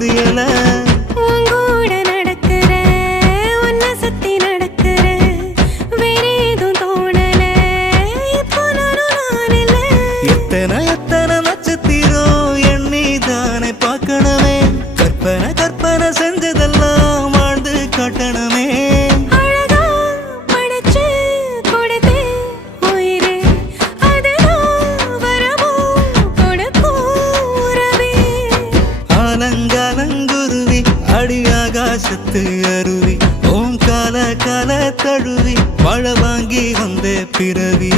புரியல உங்கூட நடக்கிற உன்னை சுத்தி நடக்கிற வேற ஏதும் தோணல இப்போ நான் இல்ல எத்தனை எத்தனை நட்சத்திரம் எண்ணி தானே பார்க்கணுமே கற்பனை கற்பனை செஞ்சதெல்லாம் வாழ்ந்து காட்டணுமே அழகா படைச்சு கொடுத்தே உயிரே அதுதான் வரமோ கொடுக்கும் உறவே ஆலங்காலங்குருவி அடியாகாசத்து அருவி ஓம் கால கால தழுவி மழை வாங்கி வந்த பிறவி